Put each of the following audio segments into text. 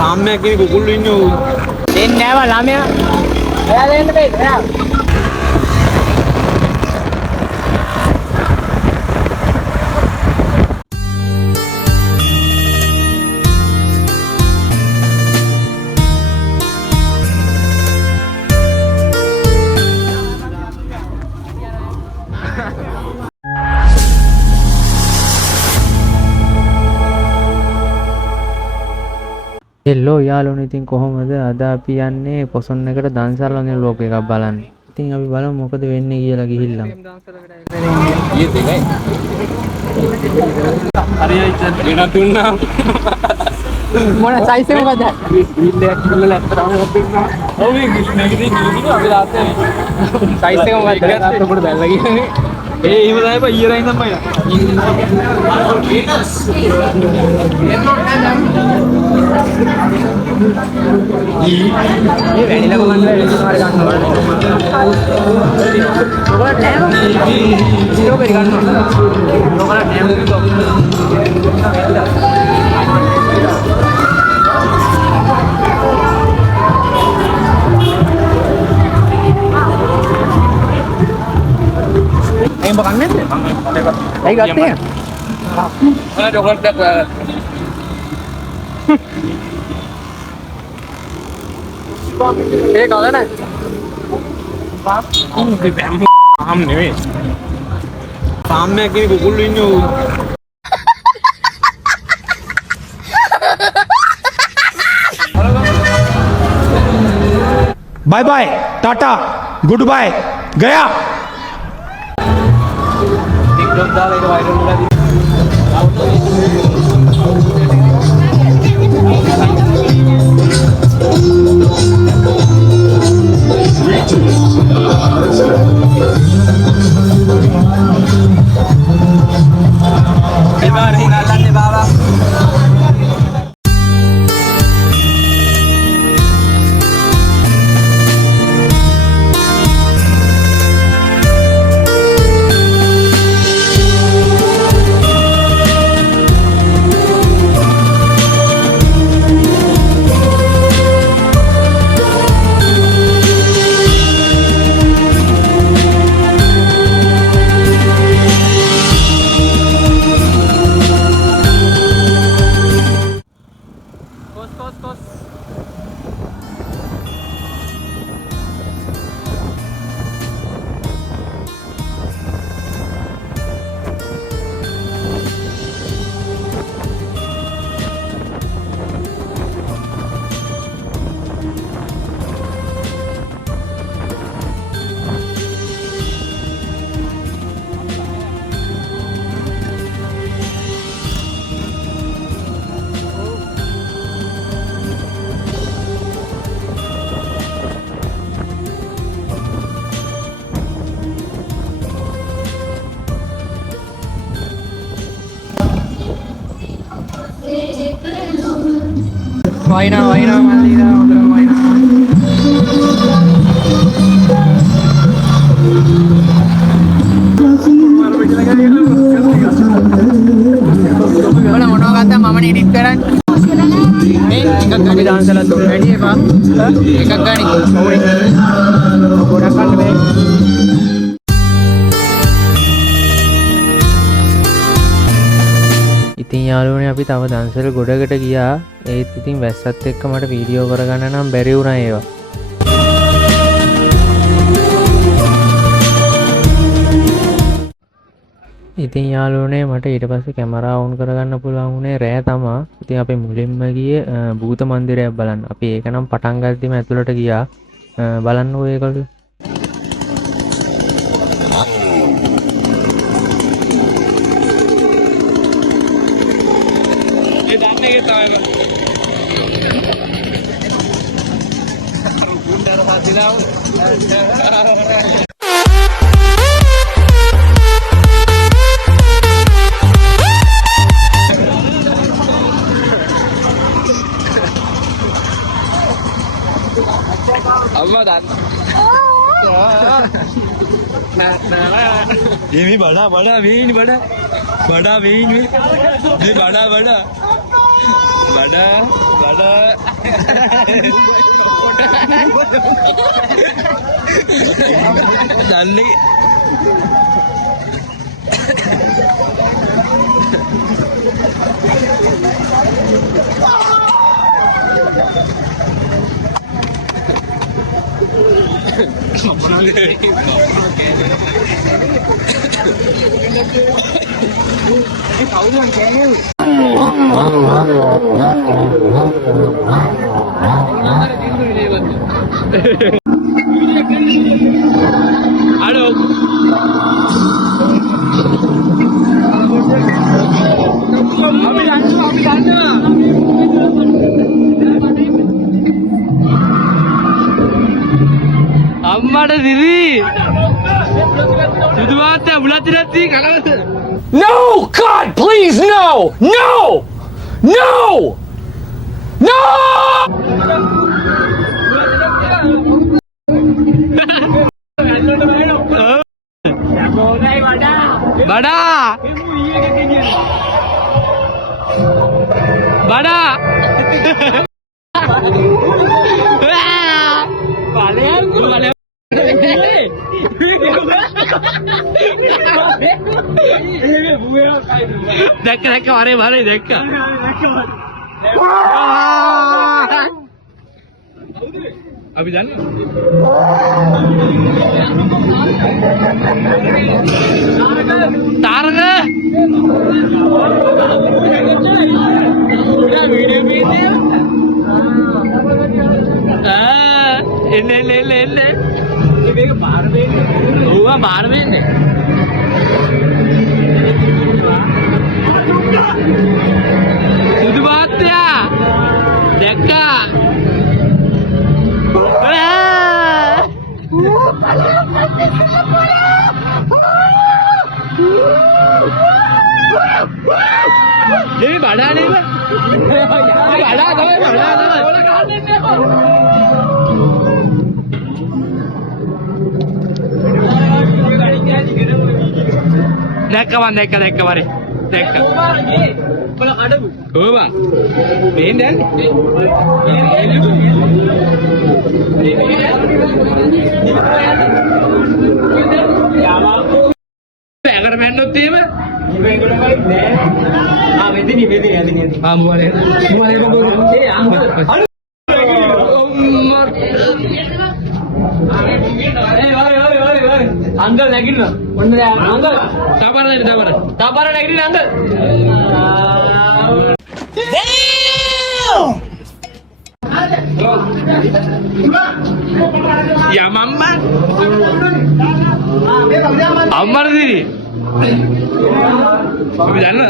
සාම්මයක් කෙනෙක් කුකුල්ලු ඉන්නේ උ. දෙන්නේ නෑව ළමයා. එයා දෙන්න බෑ. එයා. හෙල්ලෝ යාළුවනේ ඉතින් කොහොමද අද අපි යන්නේ පොසොන් එකට දන්සල් වගේ ලෝක එකක් බලන්න. ඉතින් අපි බලමු මොකද වෙන්නේ කියලා ගිහිල්ලා. ඊයේ දෙකයි. හරියයි වෙන තුන්නා. මොන සයිස් එක මොකද? විල්ලයක් කියලා ඇත්තටම හොප්පින්නා. ඔව් මේ කිස්නේකදී කිව්වා අපි රාත්‍රියේ. සයිස් එක මොකද? රාත්‍රියේ පොඩ බැලලා ගියනේ. එහෙම තමයි බා ඊයේ රයින් තමයි. මේ වැනිලා කොමන්ඩ් එක මාර ගන්නවා. ඔයාලා නෑම ස්ට්‍රෝබෙරි ගන්නවා. ඔයාලා නෑම Em bakal net ya? Ayo gati ya? Mana coklat dak. kalau na? Paham නෙවෙයි. සාම්මයක් කෙනෙක් කුකුල්ලු ඉන්නේ උ. Bye bye tata good bye गया TikTok දාලා ඒක වයිරල් වෙලා Why not, Malina? Why not? Mana kata mama ni edit karan? Ekak kali dansalah tu. Ready apa? Ekak kali. Orang kan lebih. ඉතින් යාළුවනේ අපි තව දන්සල් ගොඩකට ගියා. ඒත් ඉතින් වැස්සත් එක්ක මට වීඩියෝ කරගන්න නම් බැරි වුණා ඒවා. ඉතින් යාළුවනේ මට ඊට පස්සේ කැමරා ඔන් කරගන්න පුළුවන් වුණේ රෑ තමා. ඉතින් අපි මුලින්ම ගියේ භූත මන්දිරයක් බලන්න. අපි ඒක නම් පටන් ගද්දිම ඇතුළට ගියා. බලන්නකෝ ඒකලු. Amma dan. ये भी बड़ा बड़ा वीन बड़ा बड़ा वीन ये बड़ा बड़ा बड़ा बड़ा දන්නේ අම්මට දිරි සුදු මාත්‍ය බුලත් නැති කලවත No! God, please, no! No! No! No! බඩා දැක්ක වරේ වරේ දැක්ක අපි දන්නේ තාරක එන්න මේක බාර දෙන්නේ ඕවා බාර දෙන්නේ සුදු මාත්‍යා දැක්කා ये बड़ा नहीं बड़ा देखा मारे देखा होगा मेन है अगर मैं नोती है अंकल लगी ना अंकल तापारा लगी ना अंकल या मम्मा अमर दी अभी जाना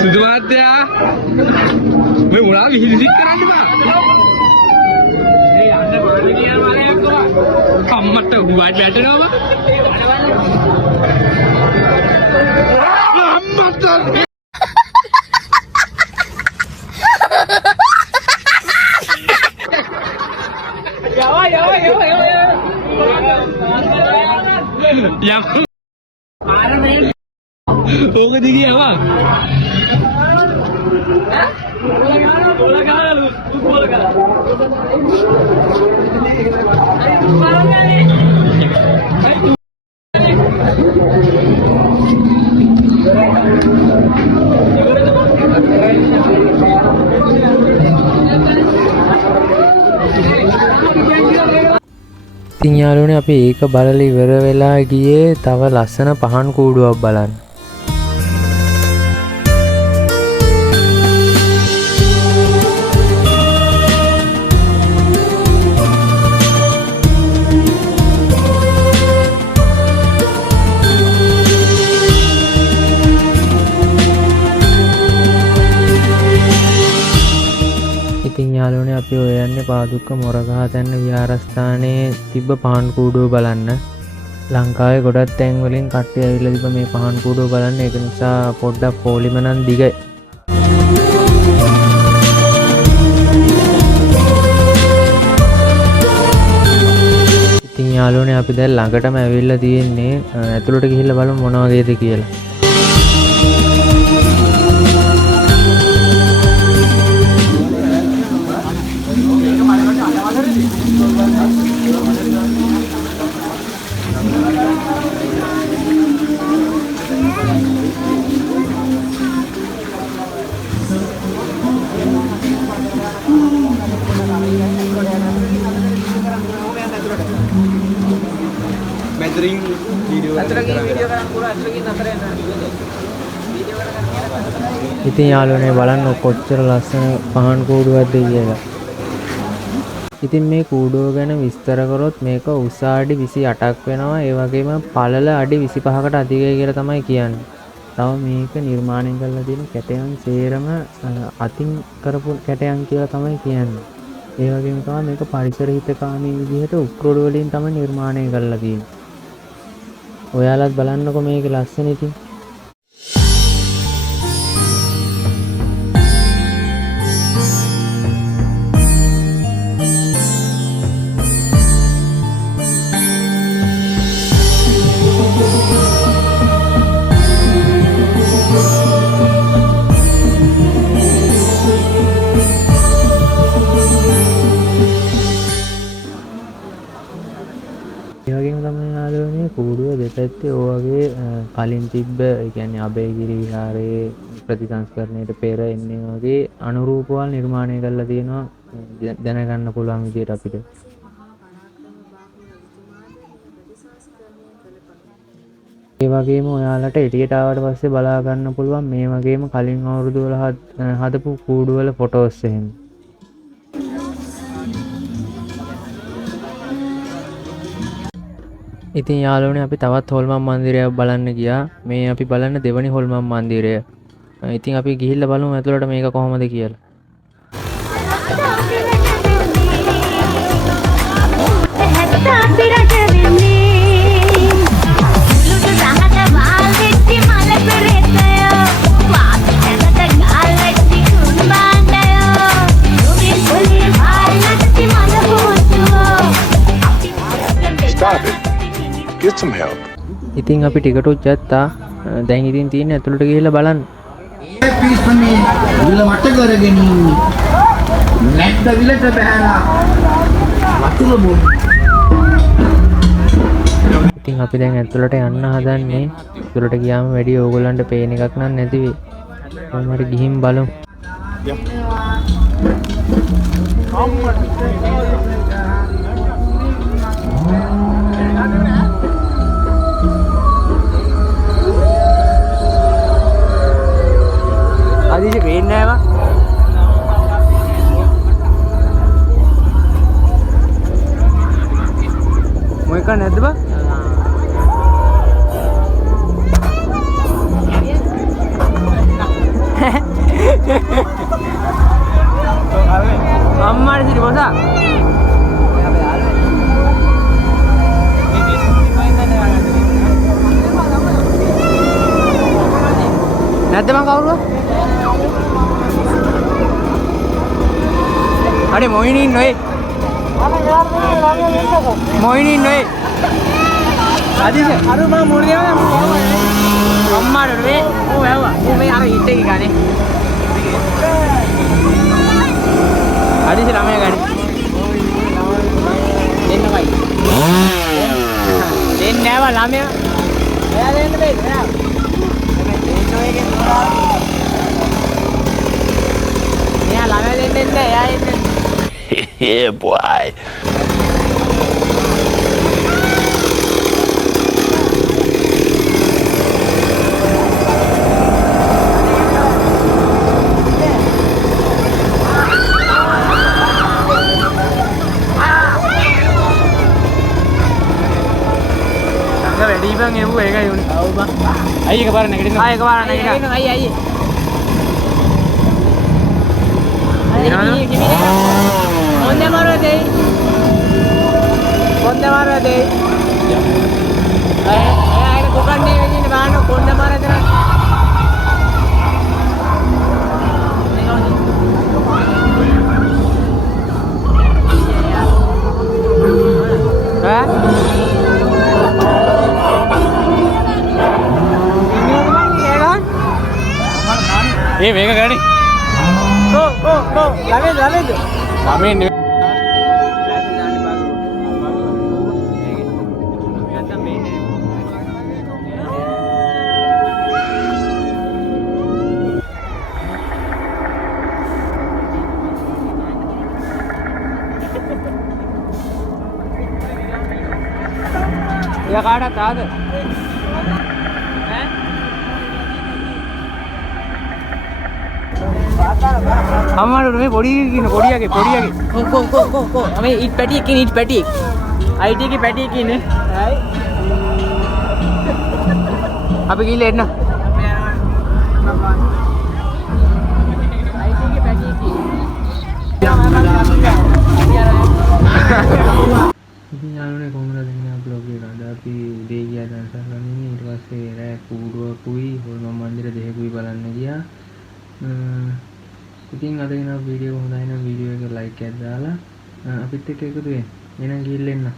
सुधमात्या मैं उड़ा भी हिल कराने बा अम्मट हुआ बैठे ना बा अम्मट या ओके दिखी हवा ඉතින් යාළුවනේ අපි ඒක බලලා ඉවර වෙලා ගියේ තව ලස්සන පහන් කූඩුවක් බලන්න. යාළුවනේ අපි ඔය යන්නේ පාදුක්ක මොරගහතැන්න විහාරස්ථානයේ තිබ්බ පහන් කූඩුව බලන්න. ලංකාවේ ගොඩක් තැන් වලින් කට්ටිය ඇවිල්ලා තිබ්බ මේ පහන් කූඩුව බලන්න. ඒක නිසා පොඩ්ඩක් පොලිම නම් දිගයි. ඉතින් යාළුවනේ අපි දැන් ළඟටම ඇවිල්ලා තියෙන්නේ. ඇතුළට ගිහිල්ලා බලමු මොන වගේද කියලා. මැදරින් වීඩියෝ ඉතින් යාළුවනේ බලන්න කොච්චර ලස්සන පහන් කූඩුවක්ද කියලා. ඉතින් මේ කූඩුව ගැන විස්තර කරොත් මේක උස අඩි 28ක් වෙනවා. ඒ වගේම පළල අඩි 25කට අධිකයි කියලා තමයි කියන්නේ. තව මේක නිර්මාණය කරලා තියෙන කැටයන් සේරම අතින් කරපු කැටයන් කියලා තමයි කියන්නේ. ඒ වගේම තමයි මේක පරිසර හිතකාමී විදිහට උක්‍රෝඩ වලින් තමයි නිර්මාණය කරලා තියෙන්නේ. ඔයාලත් බලන්නකො මේකේ ලස්සන ඉතින්. කූඩුව දෙපැත්තේ ඔය වගේ කලින් තිබ්බ ඒ කියන්නේ අබේගිරි විහාරයේ ප්‍රතිසංස්කරණයට පෙර එන්නේ වගේ අනුරූපවල් නිර්මාණය කරලා තියෙනවා දැනගන්න පුළුවන් විදිහට අපිට. ඒ වගේම ඔයාලට එළියට ආවට පස්සේ බලා ගන්න පුළුවන් මේ වගේම කලින් අවුරුදු වල හදපු කූඩුවල ෆොටෝස් එහෙම. ඉතින් යාළුවනේ අපි තවත් හොල්මන් මන්දිරයක් බලන්න ගියා. මේ අපි බලන්න දෙවනි හොල්මන් මන්දිරය. ඉතින් අපි ගිහිල්ලා බලමු ඇතුළට මේක කොහොමද කියලා. Get some help. ඉතින් අපි ටිකටුත් ගත්තා. දැන් ඉතින් තියෙන්නේ ඇතුළට ගිහිල්ලා බලන්න. මේ පිස්සුනේ විල මට කරගෙන ඉන්නේ. නැද්ද විලට බහැලා. වතුර බොන්න. ඉතින් අපි දැන් ඇතුළට යන්න හදන්නේ. ඇතුළට ගියාම වැඩි ඕගොල්ලන්ට පේන එකක් නම් නැති වෙයි. කොහොම හරි ගිහින් බලමු. ආදිසි පේන්නේ නැහැ මොකක් නැද්ද බා අම්මාට සිරි බොසා නැද්ද මං කවුරුද अरे मोहिनी नोए मोहिनी नोए आदि से अरे मां मुड़ गया अम्मा रे वो है वो मैं यार हिट की गाने आदि से रामे गाड़ी देना भाई देन नेवा लामे या देन बे ना नोए के या लामे देन दे या Yeah, boy. ready bang ये वो है यूं आओ बा आइए एक बार नेगेटिव आइए एक बार नेगेटिव आइए Onde mara dei? Onde mara dei? Ayo bukan nih ini mana onde mara dei? Hah? ඒ මේක ගනි Go. Lave. ළමෙන් නෙවෙයි Ya kaada taada. අම්මාට මේ පොඩි කියන පොඩියගේ කො මේ ඊට පැටි කියන ඊට පැටි IT එකේ පැටි කියන්නේ හයි අපි ගිහලා එන්න IT එකේ පැටි ඉතින් යාළුවනේ කොහොමද දෙන්නේ බ්ලොග් එක අද අපි උදේ ගියා දන්සල් ගන්නේ ඊට පස්සේ රෑ කූඩුවකුයි හොල්මන් මන්දිර දෙකකුයි බලන්න ගියා ඉතින් අද වෙන වීඩියෝ හොඳයි නම් වීඩියෝ එක ලයික් එකක් දාලා අපිත් එක්ක එකතු වෙන්න. එහෙනම් ගිහින් එන්න.